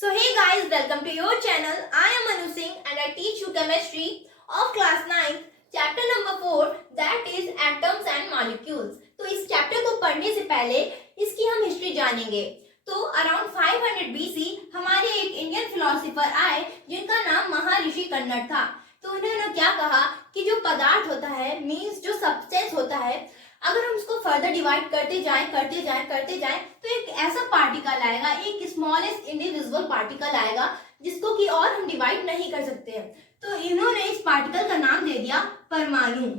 So hey guys, welcome to your channel. I am Anu Singh and I teach you chemistry of class 9, chapter number 4, that is atoms and molecules. तो इस chapter को पढ़ने से पहले इसकी हम history जानेंगे। तो अराउंड 500 BC हमारे एक इंडियन फिलोसोफर आए जिनका नाम महर्षि कन्नड़ था। तो उन्होंने क्या कहा कि जो पदार्थ होता है मीन्स जो सब्सटेंस होता है, अगर हम उसको फर्दर डिवाइड करते जाएं तो एक ऐसा पार्टिकल आएगा, एक स्मॉलेस्ट इंडिविजुअल पार्टिकल आएगा जिसको कि और हम डिवाइड नहीं कर सकते हैं। तो इन्होंने इस पार्टिकल का नाम दे दिया परमाणु।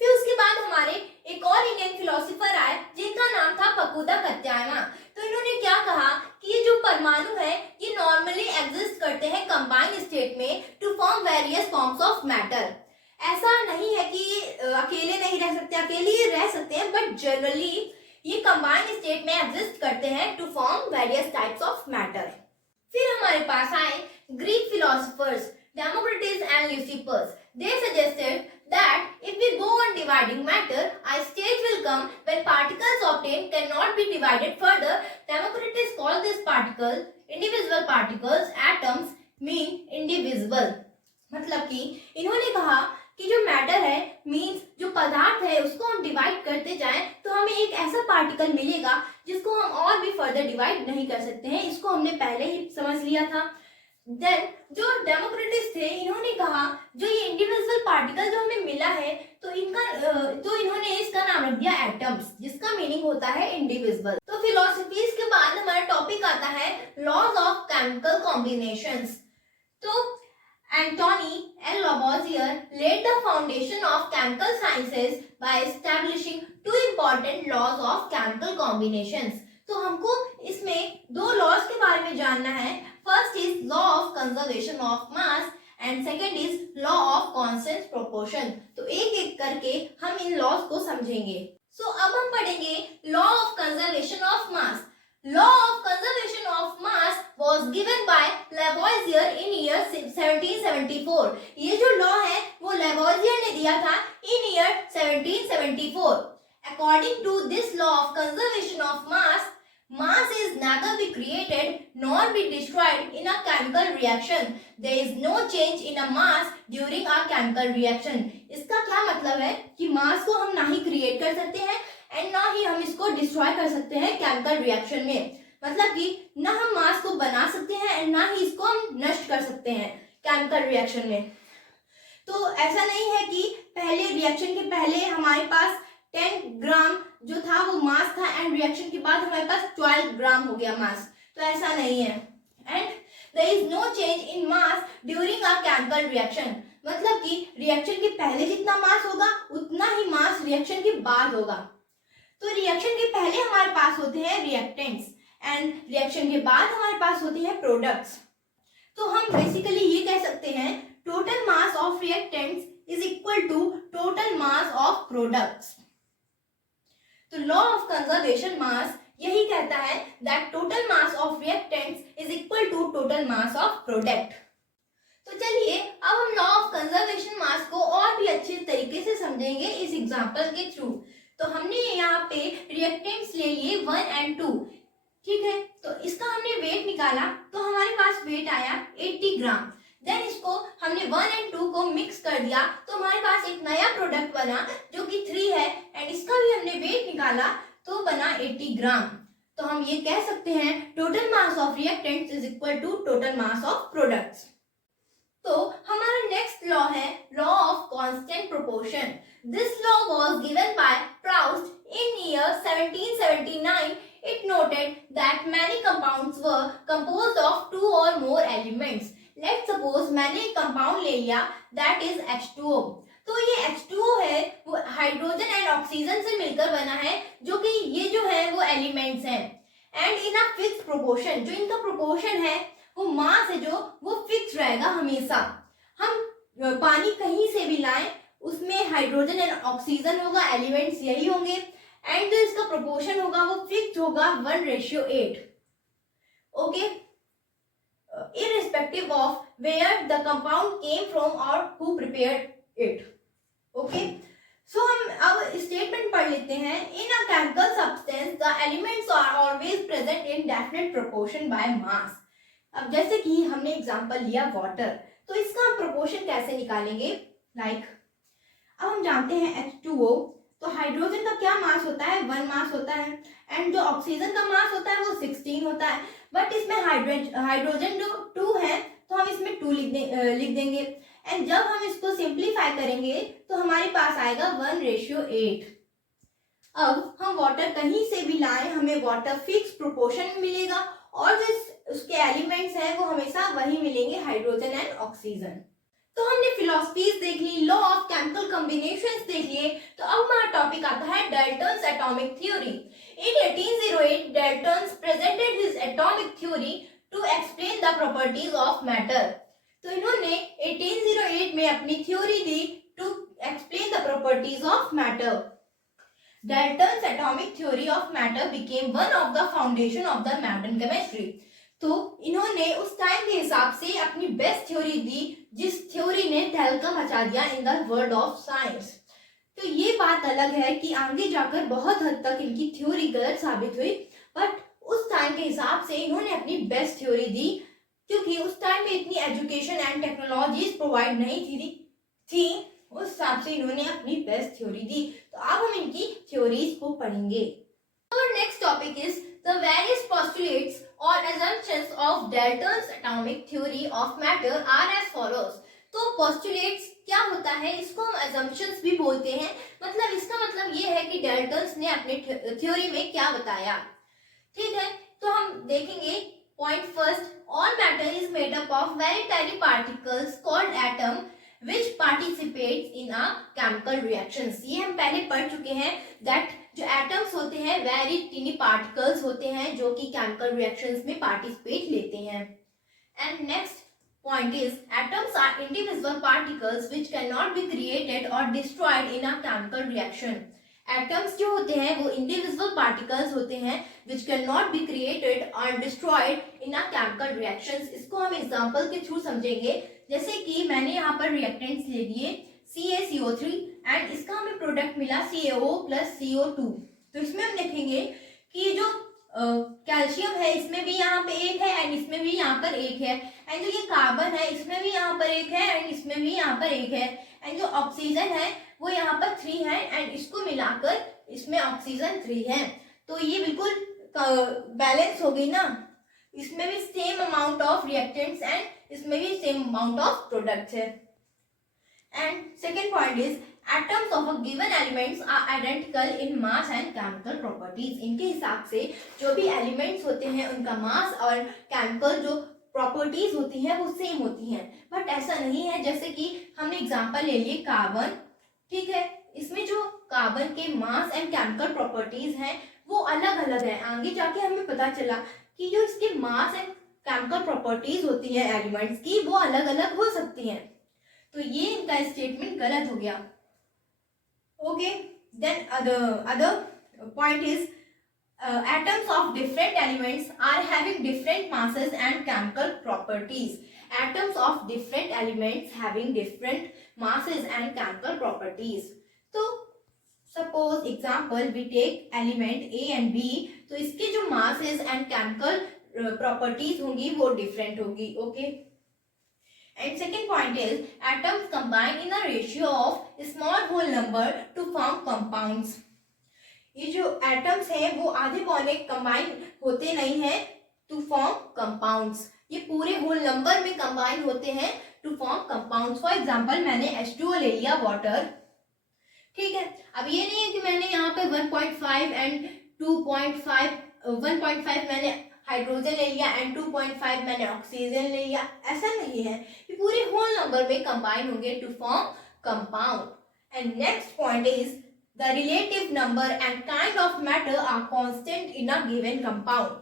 फिर उसके बाद हमारे एक और इंडियन फिलोसोफर आए जिनका नाम था फकुदा कात्यायन। तो इन्होंने क्या कहा कि ये जो परमाणु है ये नॉर्मली एग्जिस्ट करते हैं कंबाइंड स्टेट में to form various forms of matter. ऐसा नहीं है कि अकेले नहीं रह सकते, अकेले रह सकते हैं, बट जनरली ये कंबाइंड स्टेट में एग्जिस्ट करते हैं to form various types of matter. फिर हमारे पास आए Greek philosophers Democritus and Leucippus. They suggested that if we go on dividing matter, a stage will come when particles obtained cannot be divided further. Democritus called these particles, individual particles, atoms, mean indivisible. मतलब कि इन्होंने कहा कि जो matter है means जो पदार्थ है उसको हम डिवाइड करते जाएं तो हमें एक ऐसा पार्टिकल मिलेगा जिसको हम और भी फर्दर डिवाइड नहीं कर सकते हैं। इसको हमने पहले ही समझ लिया था। देन जो डेमोक्रिटस थे इन्होंने कहा जो ये इंडिविजुअल पार्टिकल जो हमें मिला है तो इन्होंने इसका नाम रख दिया एटम्स, जिसका मीनिंग होता है इंडिविजुअल। तो फिलोसफीज के बाद हमारा टॉपिक आता है लॉज ऑफ केमिकल कॉम्बिनेशंस। तो Antony and Lavoisier laid the foundation of chemical sciences by establishing two important laws of chemical combinations. तो हमको इसमें दो लॉज के बारे में जानना है। First is law of conservation of mass and second is law of constant proportion. तो एक एक करके हम इन लॉज को समझेंगे। अब हम पढ़ेंगे law of conservation of mass. Law of conservation of mass was given by Lavoisier in year 1774. ये जो लॉ है वो Lavoisier ने दिया था in year 1774. According to this law of conservation of mass, mass is neither be created nor be destroyed in a chemical reaction. There is no change in a mass during a chemical reaction. इसका क्या मतलब है कि मास को हम ना ही create कर सकते हैं एंड ना ही हम इसको डिस्ट्रॉय कर सकते हैं केमिकल रिएक्शन में। मतलब कि ना हम मास को बना सकते हैं एंड ना ही इसको हम नष्ट कर सकते हैं केमिकल रिएक्शन में। तो ऐसा नहीं है कि पहले रिएक्शन के पहले हमारे पास 10 ग्राम जो था वो मास था एंड रिएक्शन के बाद हमारे पास 12 ग्राम हो गया मास। तो ऐसा नहीं है। And there is no change in mass during a chemical reaction. मतलब कि रिएक्शन के पहले जितना मास होगा उतना ही मास रिएक्शन के बाद होगा। तो रिएक्शन के पहले हमारे पास होते हैं रिएक्टेंट्स एंड रिएक्शन के बाद हमारे पास होते हैं प्रोडक्ट्स। तो हम बेसिकली ये कह सकते हैं total mass of reactants is equal to total mass of products. तो लॉ ऑफ कंजर्वेशन मास यही कहता है that total mass of reactants is equal to total mass of product. तो चलिए अब हम लॉ ऑफ कंजर्वेशन मास को और भी अच्छे तरीके से समझेंगे इस एग्जांपल के थ्रू। तो हमने यहाँ पे रिएक्टेंट्स ले लिए 1 और 2, ठीक है। तो इसका हमने वेट निकाला तो हमारे पास वेट आया 80 ग्राम। देन इसको हमने 1 और 2 को मिक्स कर दिया तो हमारे पास एक नया प्रोडक्ट बना जो कि 3 है एंड इसका भी हमने वेट निकाला तो बना 80 ग्राम। तो हम ये कह सकते हैं total mass of reactants is equal to total mass of products. तो हमारा नेक्स्ट लॉ है law of constant proportion. This law was given by Proust in year 1779. It noted that many compounds were composed of 2 or more elements. Let's suppose मैंने एक compound ले लिया that is H2O. तो ये H2O है वो hydrogen and oxygen से मिलकर बना है, जो कि ये जो है वो एलिमेंट्स हैं and in a fix proportion. जो इनका प्रोपोर्शन है वो मास है जो वो फिक्स रहेगा हमेशा। हम पानी कहीं से भी लाएं उसमें हाइड्रोजन एंड ऑक्सीजन होगा, एलिमेंट्स यही होंगे एंड जो इसका प्रोपोर्शन होगा वो फिक्स होगा 1:8। Okay, irrespective of where the compound came from or who prepared it. Okay, so हम अब स्टेटमेंट पढ़ लेते हैं। In a chemical substance the elements are always present in definite proportion by mass. अब जैसे कि हमने एग्जांपल लिया वाटर, तो इसका हम प्रोपोर्शन कैसे निकालेंगे? लाइक अब हम जानते हैं H2O, तो हाइड्रोजन का क्या मास होता है? 1 मास होता है, एंड जो ऑक्सीजन का मास होता है वो 16 होता है। बट इसमें हाइड्रोजन जो 2 है, तो हम इसमें 2 लिख देंगे, एंड जब हम इसको सिंप्लीफाई करेंगे तो हमारे पास आएगा 1:8। अब हम वाटर कहीं से भी लाएं, हमें वाटर फिक्स प्रोपोर्शन में मिलेगा, और जो उसके एलिमेंट्स हैं वो हमेशा वही मिलेंगे, हाइड्रोजन एंड ऑक्सीजन। तो हमने फिलॉसफीज देख ली, लॉ ऑफ केमिकल कॉम्बिनेशंस देख लिए। तो अब हमारा टॉपिक आता है Dalton's atomic theory. In 1808 Dalton presented his atomic theory to explain the properties of matter. तो इन्होंने 1808 में अपनी थ्योरी दी to explain the properties of matter. Dalton's atomic theory of matter became one of the foundation of the modern chemistry। तो इन्होंने उस time के हिसाब से अपनी बेस्ट थ्योरी दी, जिस थ्योरी ने तहलका मचा दिया in the world of science. तो ये बात अलग है कि आगे जाकर बहुत हद तक इनकी थ्योरी गलत साबित हुई, बट उस टाइम के हिसाब से इन्होंने अपनी बेस्ट थ्योरी दी, क्योंकि उस टाइम में इतनी एजुकेशन एंड टेक्नोलॉजीज प्रोवाइड नहीं थी उस हिसाब से इन्होंने अपनी बेस्ट थ्योरी दी। तो अब हम इनकी थ्योरीज को पढ़ेंगे। Our next topic is the various postulates or assumptions of Dalton's atomic theory of matter are as follows। तो postulates क्या होता है? इसको हम assumptions भी बोलते हैं। मतलब इसका मतलब ये है कि डाल्टन्स ने अपने थ्योरी में क्या बताया। ठीक है, तो हम देखेंगे point first, all matter is made up of very tiny particles called atom which participates in a chemical reactions। ये हम पहले पढ़ चुके हैं that जो एटम्स होते हैं वेरी टीनी पार्टिकल्स होते हैं जो कि केमिकल रिएक्शंस में पार्टिसिपेट लेते हैं। And next point is atoms are individual particles which can not be created और destroyed in a chemical reaction. Atoms जो होते हैं वो इंडिविजुअल पार्टिकल्स होते हैं which can not be created और destroyed in a chemical reactions. इसको हम एग्जांपल के थ्रू समझेंगे। जैसे कि मैंने यहाँ पर रिएक्टेंट्स ले लिए CaCO3 एंड इसका हमें प्रोडक्ट मिला CaO + CO2। तो इसमें हम देखेंगे कि जो कैल्शियम है इसमें भी यहाँ पे एक है एंड इसमें भी यहाँ पर एक है, एंड जो ये कार्बन है इसमें भी यहाँ पर एक है एंड इसमें भी यहाँ पर एक है, एंड जो ऑक्सीजन है वो यहाँ पर 3 है एंड इसको मिलाकर इसमें ऑक्सीजन 3 है। तो ये बिल्कुल बैलेंस हो गई ना, इसमें भी same amount of reactants and इसमें भी सेम अमाउंट ऑफ प्रोडक्ट्स है। And second point is atoms of a given elements are identical in mass and chemical properties. इनके हिसाब से जो भी एलिमेंट्स होते हैं उनका मास और केमिकल जो प्रॉपर्टीज होती हैं वो सेम होती हैं, बट ऐसा नहीं है। जैसे कि हमने एग्जांपल ले लिए कार्बन, ठीक है, इसमें जो कार्बन के मास एंड केमिकल प्रॉपर्टीज हैं वो अलग अलग है। आगे जाके हमें पता चला कि जो इसके मास एंड केमिकल प्रॉपर्टीज होती है एलिमेंट्स की वो अलग अलग हो सकती हैं। तो ये इनका स्टेटमेंट गलत हो गया। Okay, then other point is atoms of different elements are having different masses and chemical properties। Atoms of different elements having different masses and chemical properties। तो suppose example we take element A and B, तो इसके जो masses and chemical properties होंगी वो different होगी। Okay, and second point is atoms combine in a ratio of small whole number to form compounds। ये जो atoms हैं वो आधे पौने कंबाइन होते नहीं हैं टू फॉर्म कंपाउंड्स, ये पूरे होल नंबर में कंबाइन होते हैं to form compounds. For example मैंने H2O ले लिया वाटर, ठीक है। अब ये नहीं है कि मैंने यहाँ पे 1.5 एंड 2.5 1.5 मैंने हाइड्रोजन ले लिया एंड 2.5 मैंने ऑक्सीजन ले लिया, ऐसा नहीं है। ये पूरे होल नंबर में कंबाइन होंगे to form compound. And next point is the relative number and kind of matter are constant in a given compound।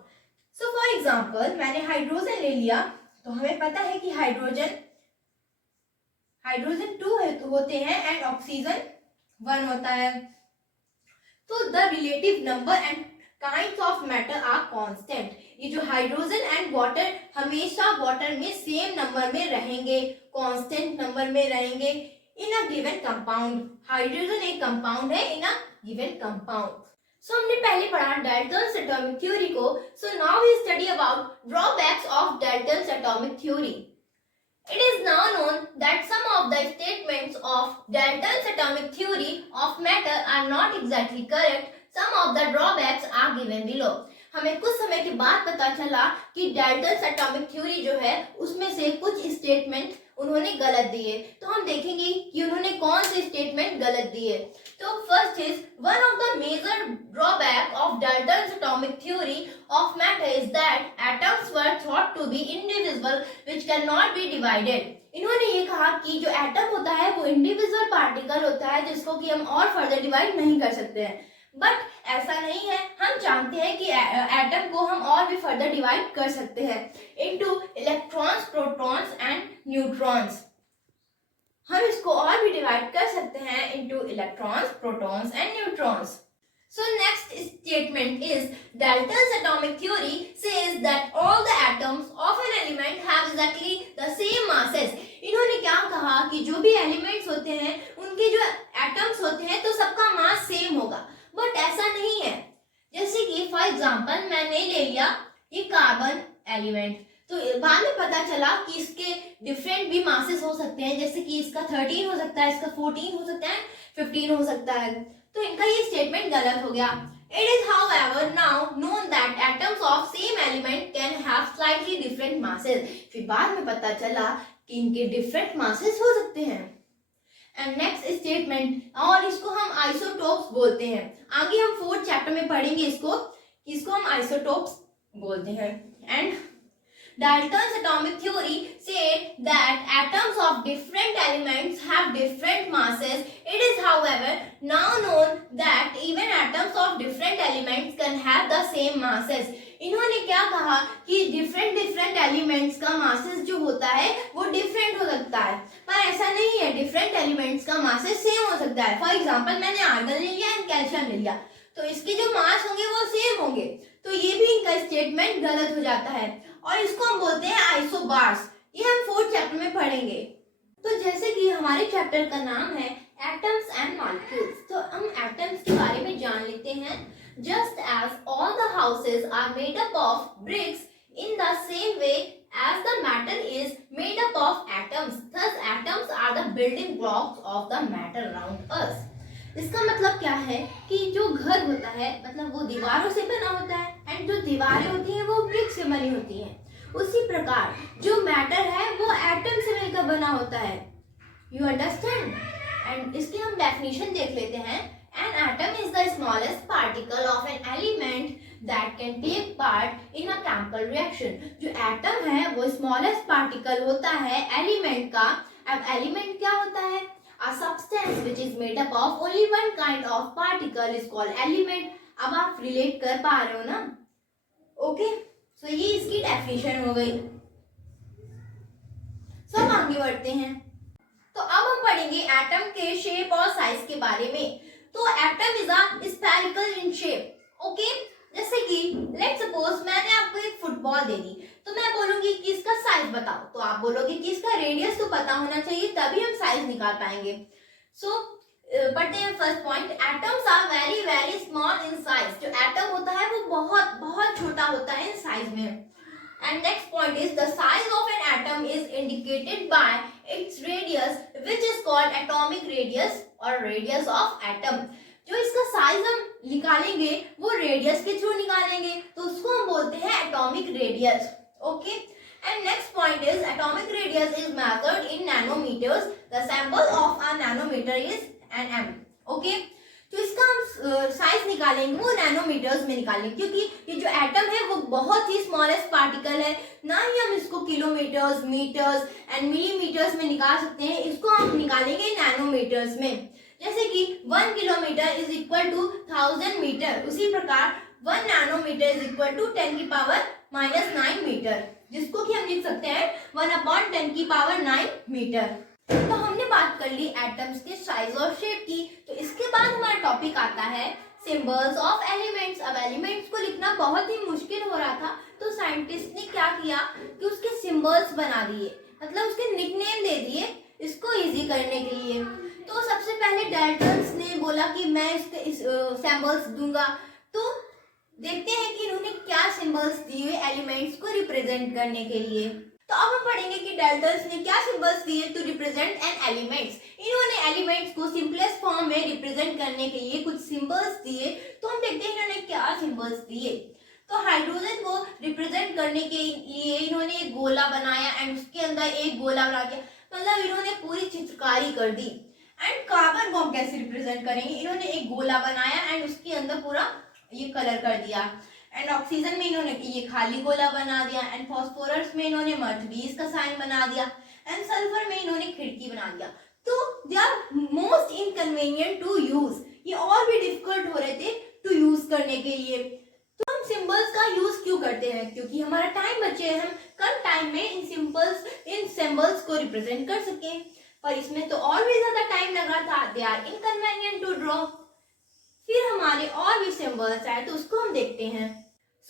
so for example मैंने हाइड्रोजन ले लिया, तो हमें पता है कि हाइड्रोजन 2 होते हैं एंड ऑक्सीजन 1 होता है। तो the relative number and kinds of matter are constant। ये जो हाइड्रोजन एंड वाटर हमेशा वाटर में सेम नंबर में रहेंगे, कांस्टेंट नंबर में रहेंगे। in a given compound. Hydrogen एक कंपाउंड है in a given compound. So हमने पहले पढ़ा Dalton's atomic theory को. So now we study about drawbacks of Dalton's atomic theory. It is now known that some of the statements of Dalton's atomic theory of matter are not exactly correct. Some of the drawbacks are given below. हमें कुछ समय के बाद पता चला कि Dalton's atomic theory जो है उसमें से कुछ स्टेटमेंट उन्होंने गलत दिए. तो हम देखेंगे कि उन्होंने कौन से स्टेटमेंट गलत दिए. तो first is one of the major drawback of Dalton's atomic theory of matter is that atoms were thought to be individual which can not be divided. इन्होंने ये कहा कि जो एटम होता है वो इंडिविजुअल पार्टिकल होता है जिसको कि हम और फर्दर डिवाइड नहीं कर सकते हैं. बट ऐसा नहीं है. हम जानते हैं कि एटम को हम और भी फर्दर डिवाइड कर सकते हैं into electrons, protons and neutrons. हम इसको और भी डिवाइड कर सकते हैं into electrons, protons and neutrons. So next statement is Dalton's atomic theory says that all the atoms of an element have exactly the same masses. इन्होंने क्या कहा कि जो भी एलिमेंट्स होते हैं उनके जो एटम्स होते हैं तो सबका मास सेम होगा. बट ऐसा नहीं है. जैसे कि फॉर एग्जांपल मैंने ले लिया ये कार्बन एलिमेंट, तो बाद में पता चला कि इसके डिफरेंट भी मासेस हो सकते हैं. जैसे कि इसका 13 हो सकता है, इसका 14 हो सकता है, 15 हो सकता है. तो इनका ये स्टेटमेंट गलत हो गया. It is however now known that atoms of same element can have slightly different masses. फिर बाद में पता चला कि इनके डिफरेंट मासेस हो सकते हैं. एंड नेक्स्ट स्टेटमेंट, और इसको हम आइसोटोप्स बोलते हैं. आगे हम 4th चैप्टर में पढ़ेंगे इसको हम आइसोटोप्स बोलते हैं. And Dalton's atomic theory said that atoms of different elements have different masses. It is however now known that even atoms of different elements can have the same masses. इन्होंने क्या कहा कि डिफरेंट एलिमेंट्स का masses जो होता है वो different हो सकता है, पर ऐसा नहीं है. डिफरेंट एलिमेंट्स का मासेस सेम हो सकता है. फॉर एग्जांपल मैंने आर्गन ले लिया एंड कैल्शियम ले लिया, तो इसके जो मास होंगे वो सेम होंगे. तो ये भी इनका स्टेटमेंट गलत हो जाता है और इसको हम बोलते हैं आइसोबार्स. ये हम 4th चैप्टर में पढ़ेंगे. तो जैसे कि हमारे चैप्टर का नाम है एटम्स एंड मॉलिक्यूल्स, तो हम एटम्स के बारे में जान लेते हैं. Just as all the houses are made up of bricks, in the same way as the matter is made up of atoms, thus atoms are the building blocks of the matter around us. इसका मतलब क्या है कि जो घर होता है मतलब वो दीवारों से बना होता है एंड जो दीवारें होती हैं वो ब्रिक से बनी होती हैं. उसी प्रकार जो मैटर है वो एटम से मिलकर बना होता है. You understand. एंड इसकी हम डेफिनेशन देख लेते हैं. An atom is the smallest particle of an element that can take part in a chemical reaction. जो एटम है वो स्मॉलेस्ट पार्टिकल होता है एलिमेंट का. अब एलिमेंट क्या होता है? A substance which is made up of only one kind of particle is called element. अब आप रिलेट कर पा रहे हो ना? ओके, सो ये इसकी डेफिनेशन हो गई. सब आगे बढ़ते हैं. तो अब हम पढ़ेंगे एटम के शेप और साइज के बारे में. तो atom is a spherical in shape. Okay, जैसे कि लेट्स सपोज मैंने आपको एक फुटबॉल दे दी, तो मैं बोलूंगी कि इसका साइज बताओ, तो आप बोलोगे कि इसका रेडियस तो पता होना चाहिए तभी हम साइज निकाल पाएंगे. सो पढ़ते हैं first point. Atoms are very very small in size. जो एटम होता है वो बहुत बहुत छोटा होता है इन साइज में. And next point is the size of an atom is indicated by its radius, which is called atomic radius or radius of atom. जो इसका साइज हम निकालेंगे वो रेडियस के थ्रू निकालेंगे, तो उसको हम बोलते हैं atomic radius. Okay, and next point is atomic radius is measured in nanometers. The symbol of a nanometer is nm. Okay, तो इसका हम साइज निकालेंगे वो नैनोमीटर्स में निकालेंगे, क्योंकि ये जो एटम है वो बहुत ही स्मॉलेस्ट पार्टिकल है. ना ही हम इसको किलोमीटर्स, मीटर्स एंड मिलीमीटर्स में निकाल सकते हैं. इसको हम निकालेंगे नैनोमीटर्स में. जैसे कि 1 kilometre is equal to 1000 metre, उसी प्रकार 1 nanometre is equal to 10⁻⁹ metre, जिसको कि हम लिख सकते हैं 1/10⁹ मीटर. तो हमने बात कर ली एटम्स के साइज और शेप की. तो इसके बाद हमारा टॉपिक आता है सिंबल्स ऑफ एलिमेंट्स. अब एलिमेंट्स को लिखना बहुत ही मुश्किल हो रहा था, तो साइंटिस्ट ने क्या किया कि उसके सिंबल्स बना दिए, मतलब उसके निकनेम दे दिए इसको इजी करने के लिए। तो सबसे पहले डाल्टन्स ने बोला कि मैं इसके सिंबल्स दूंगा। तो देखते हैं कि इन्होंने क्या सिंबल्स दिए एलिमेंट्स को रिप्रेजेंट करने के लिए। तो अब हम पढ़ेंगे कि डाल्टन्स ने क्या सिंबल्स दिए टू रिप्रेजेंट एन एलिमेंट्स। इन्होंने एलिमेंट्स को सिंपलेस्ट फॉर्म में रिप्रेजेंट करने के लिए कुछ सिंबल्स दिए। तो हम देखते हैं इन्होंने क्या सिंबल्स दिए। तो हाइड्रोजन को रिप्रेजेंट करने के लिए इन्होंने एक गोला बनाया एंड उसके अंदर एक गोला बना दिया, मतलब इन्होंने पूरी चित्रकारी कर दी। एंड कार्बन को हम कैसे रिप्रेजेंट करेंगे, इन्होंने एक गोला बनाया एंड उसके अंदर पूरा ये कलर कर दिया। एंड ऑक्सीजन में इन्होंने ये खाली गोला बना दिया। एंड फॉस्फोरस में इन्होंने मर्करीज का साइन बना दिया। एंड सल्फर में इन्होंने खिड़की बना दिया। तो they are most inconvenient to use, ये और भी डिफिकल्ट हो रहे थे टू यूज करने के लिए। तो हम सिंबल्स का यूज क्यों करते हैं, क्योंकि हमारा टाइम बचे, हम कम टाइम में इन सिंबल्स को रिप्रेजेंट कर सकें। पर इसमें तो और भी ज्यादा टाइम लगा था, they are inconvenient to draw. फिर हमारे और भी सिंबल्स आए तो उसको हम देखते हैं।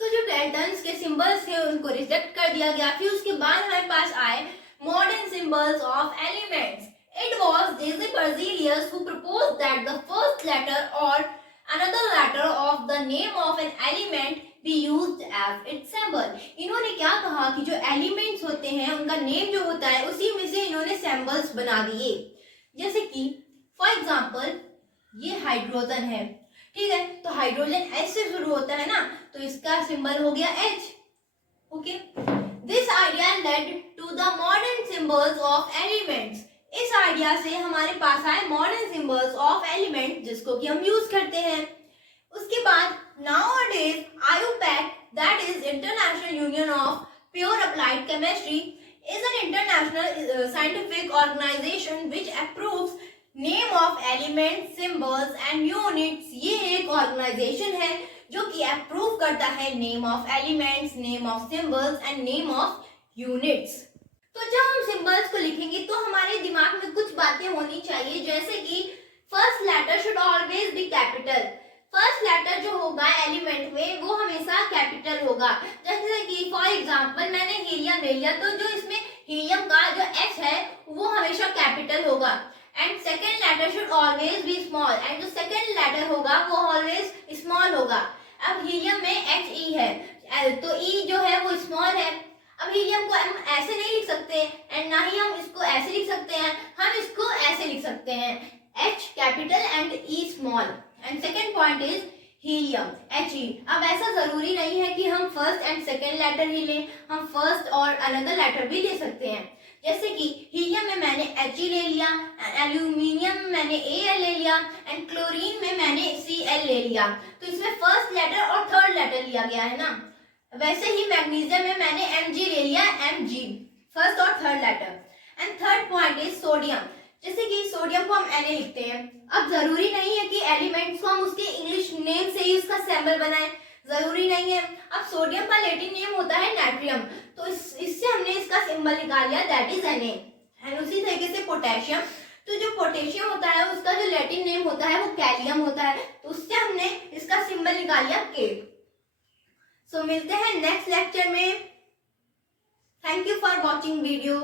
सो जो डाल्टन्स के सिंबल्स थे उनको रिजेक्ट कर दिया गया। फिर उसके बाद हमारे पास आए modern symbols of elements. It was these Berzelius who proposed that the first letter or another letter of the name of an element be used as its symbol। इन्होंने क्या कहा कि जो एलिमेंट्स होते हैं उनका नेम जो होता है उसी में से इन्होंने सिंबल्स बना दिए। जैसे कि फॉर एग्जांपल ये हाइड्रोजन है, ठीक है, तो हाइड्रोजन H से शुरू होता है ना, तो इसका सिंबल हो गया H। Okay, this idea led to the modern symbols of elements. इस आइडिया से हमारे पास आए मॉडर्न सिंबल्स ऑफ एलिमेंट जिसको कि हम यूज करते हैं। उसके बाद nowadays IUPAC, that is international union of pure applied chemistry, is an international scientific organisation which approves name of element, symbols and units. ये एक ऑर्गेनाइजेशन है जो कि अप्रूव करता है name of elements, name of symbols and name of units. तो जब हम सिंबल्स को लिखेंगे तो हमारे दिमाग में कुछ बातें होनी चाहिए, जैसे कि first letter should always be capital. First letter जो होगा एलिमेंट में वो हमेशा कैपिटल होगा। जैसे कि फॉर एग्जांपल मैंने हीलियम ले लिया, तो जो इसमें हीलियम का जो H है वो हमेशा कैपिटल होगा। And second letter should always be small, and जो सेकेंड लेटर होगा वो ऑलवेज स्मॉल होगा। अब हीलियम में HE है तो E जो है वो स्मॉल है। अब हीलियम को हम ऐसे नहीं लिख सकते एंड ना ही हम इसको ऐसे लिख सकते हैं, हम इसको ऐसे लिख सकते हैं, H capital and E small. And second point is helium HE। अब ऐसा जरूरी नहीं है कि हम फर्स्ट एंड सेकेंड लेटर ही लें, हम फर्स्ट और अनदर लेटर भी ले सकते हैं। जैसे कि हीलियम में मैंने He ले लिया, एल्यूमिनियम में मैंने Al ले लिया एंड क्लोरीन में मैंने Cl ले लिया। तो इसमें फर्स्ट लेटर और थर्ड लेटर लिया गया है ना। वैसे ही मैग्नीशियम में मैंने Mg ले लिया, Mg फर्स्ट और third letter. And third point is sodium. जैसे कि सोडियम को हम Na लिखते हैं। अब जरूरी नहीं है कि एलिमेंट्स को हम उसके इंग्लिश नेम से ही उसका सिंबल बनाएं, जरूरी नहीं है। अब सोडियम का लैटिन नेम होता है नाइट्रियम, तो इससे हमने इसका सिंबल निकाल लिया, दैट इज Na। एंड उसी तरीके से पोटेशियम, तो जो पोटेशियम होता है उसका जो लैटिन नेम होता है वो कैलियम होता है, तो उससे हमने इसका सिंबल निकाल लिया K। सो मिलते हैं नेक्स्ट लेक्चर में। Thank you for watching video.